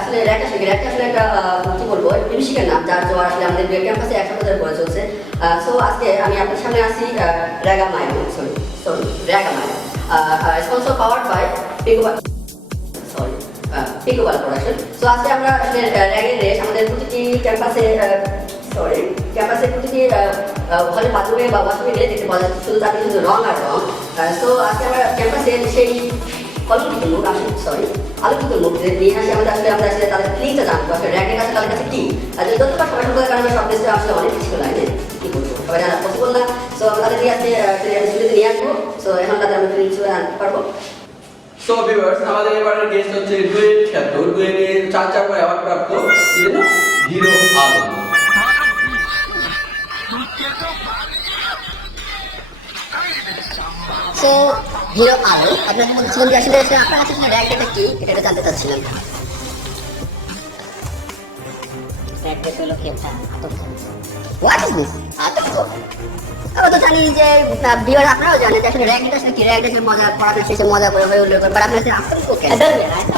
আসলে র্যাক আসলে একটা কি বলবো মিউজিকের নাম যার জন্য আসলে আমাদের ক্যাম্পাসে 100 পড়ে চলছে। সো আজকে আমি আপনার সামনে আসি raga mile sorry raga mile sponsor powered by Picobal production. So আজকে আমরা আসলে র্যাগের রেস আমাদের প্রতিটি ক্যাম্পাসে প্রতিটি হলে বাথরুমে বা ওয়াশরুমে গেলে দেখতে পাওয়া যাচ্ছে শুধু তাদের শুধু রং আর রং। সো আজকে আমরা ক্যাম্পাসে সেই আলোকিত মুখ নিয়ে আসি আমরা আসলে তাদের ফিলিংসটা জানবো আসলে র্যাগের কাছে তাদের কাছে কি যতবার সবাই সম্পর্কে কারণে সব দেশে আসলে অনেক কিছু লাগে কি বলবো সবাই জানা পসিবল না। সো আমরা তাদের নিয়ে আসতে স্টুডিওতে নিয়ে আসবো। সো এখন তাদের আমরা ফিলিংস আনতে পারবো। সো ভিউয়ার্স আমাদের এবারের গেস্ট হচ্ছে ডুয়েট খ্যাত ডুয়েটের 4 করে অ্যাওয়ার্ড প্রাপ্ত hero Alam. So hero Alam আপনাকে বলছিলাম যে আসলে আপনার কাছে র্যাগ এটা কি এটা জানতে চাচ্ছিলাম। র্যাগ হলো কি একটা আতঙ্ক। হোয়াট ইজ দিস আতঙ্ক? আমরা তো জানি যে ভিউয়ার আপনারাও জানেন যে আসলে র্যাগ এটা আসলে কি র্যাগ আসলে মজা পড়ানোর শেষে মজা করে হয়ে উল্লেখ করে বাট আপনার কাছে আতঙ্ক কেন?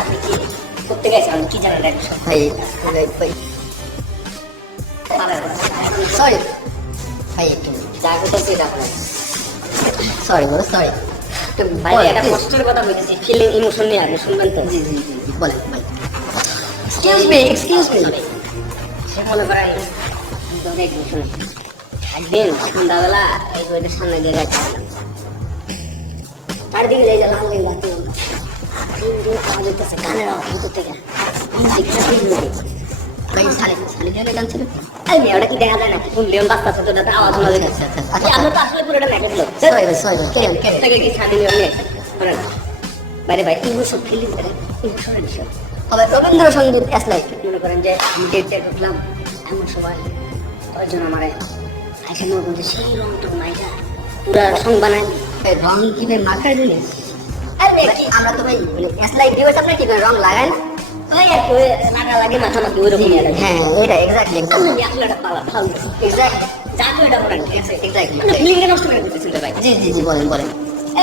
আপনি কি করতে গেছেন কি জানেন র্যাগ ভাই সরি ভাই একটু যা করতে এটা আপনার সরি বলো সরি ভাই এটা কষ্টের কথা বলতেছি ফিলিং ইমোশন নিয়ে আপনি শুনবেন তো। জি জি জি বলেন এক্সকিউজ মি সে মনে করেন দৌড়ে ইমোশন একদিন সন্ধ্যাবেলা এই বইটার সামনে দিয়ে যাচ্ছিলাম তার দিকে যাই লাল লেগে যাচ্ছি দিন আওয়াজ হইতেছে কানের আওয়াজ ভিতর থেকে ভাই শালি দিয়ে গান ছিল আমি ওটা কি দেখা যায় না কোন লিওন বাস্তা ছোট দাদা আওয়াজ শোনা যায়। আচ্ছা আচ্ছা আমরা তো আসলে পুরোটা ম্যাচ ছিল সরি কেন কি শালি লিওন নিয়ে বাইরে ভাই ইমোশন ফিলিং করে ইমোশনের বিষয় তবে রবীন্দ্রসঙ্গীত লাইক মনে করেন যে আমি ডেটে ঢুকলাম এমন সময় কয়েকজন আমার আইসে মনে করছে সেই রংটা মাইটা পুরা সং বানায় রং কিভাবে মাখায় জিনিস আরে কি আমরা তো ভাই লাইক দিবস আপনার কি করে রং লাগায় না ওই আর কি লাগা লাগে মাথা মাথা ওই রকম হ্যাঁ এটা এক্স্যাক্টলি আমি আসলে এটা পালা ভালো এক্স্যাক্টলি জানো এটা বলেন ঠিক আছে এক্স্যাক্টলি মানে ফিলিং এর নষ্ট করে দিতেছিল ভাই। জি জি জি বলেন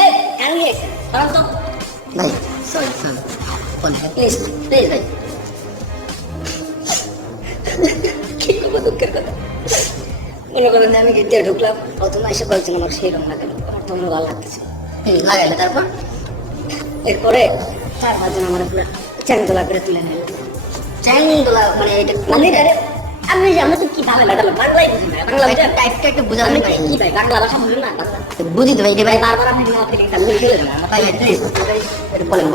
এই কান নিয়ে কারণ তো ভাই সরি বলেন প্লিজ ভাই কি করবো দুঃখের কথা মনে করেন আমি গেটে ঢুকলাম প্রথমে এসে বলছেন আমার সেই রকম লাগে আমার তো ভালো লাগতেছে লাগাইলে তারপর এরপরে 4-5 জন আমার পুরো চ্যাংদোলা করে তুলে নিল চ্যাংদোলা মানে এটা মানে আমি আমরা তো কি ভাবে ম্যাডাম বাংলাই বুঝি না বাংলা টাইপটা একটু বোঝানো যায় কি ভাই বাংলা ভাষা বুঝি না বুঝি তো ভাই এটা ভাই বারবার আপনি না থেকে কাল ফেলে না ভাই প্লিজ এটা বলেন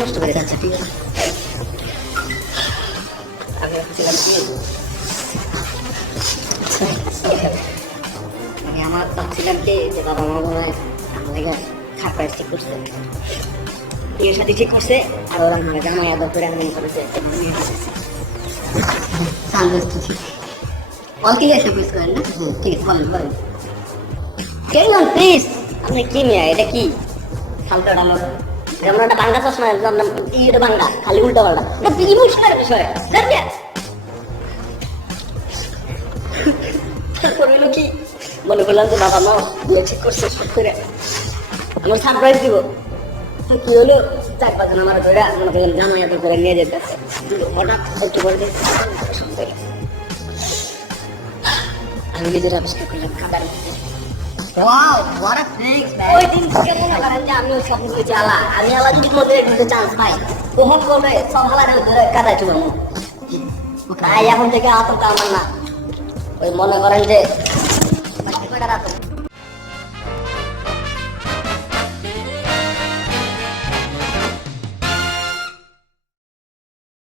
নষ্ট করে যাচ্ছে ঠিক আছে আমি ছিলাম কি আমি আমার ভাবছিলাম যে বাবা মা মনে হয় আমাকে খাবার ঠিক করছে বিয়ের সাথে ঠিক করছে আর ওরা আমার জামাই আদর করে আনন্দ করেছে ঠিক আছে করেন না ঠিক আছে বলেন কেমন প্লিজ আপনি কি মেয়া এটা কি ফালতু ডালো যেমন একটা বাংলা চশমা এটা বাংলা খালি উল্টো পাল্টা এটা ইমোশনাল বিষয় তারপর হলো কি মনে করলাম যে বাবা মা বিয়ে ঠিক করছে সব করে আমার সারপ্রাইজ দিব তো কি হলো 4-5 জন আমার ধরে মনে করেন জামাই এত করে নিয়ে যেতে হঠাৎ একটু করে আমি নিজের আবিষ্কার করলাম খাবার ওই দিন থেকে মনে করেন যে আমি ওই সব কিছু আমি আলাদিনের মধ্যে চান্স পাই তখন করবে সব হালা ধরে কাদায় চুবাবো তাই এখন থেকে আতঙ্ক আমার না ওই মনে করেন যে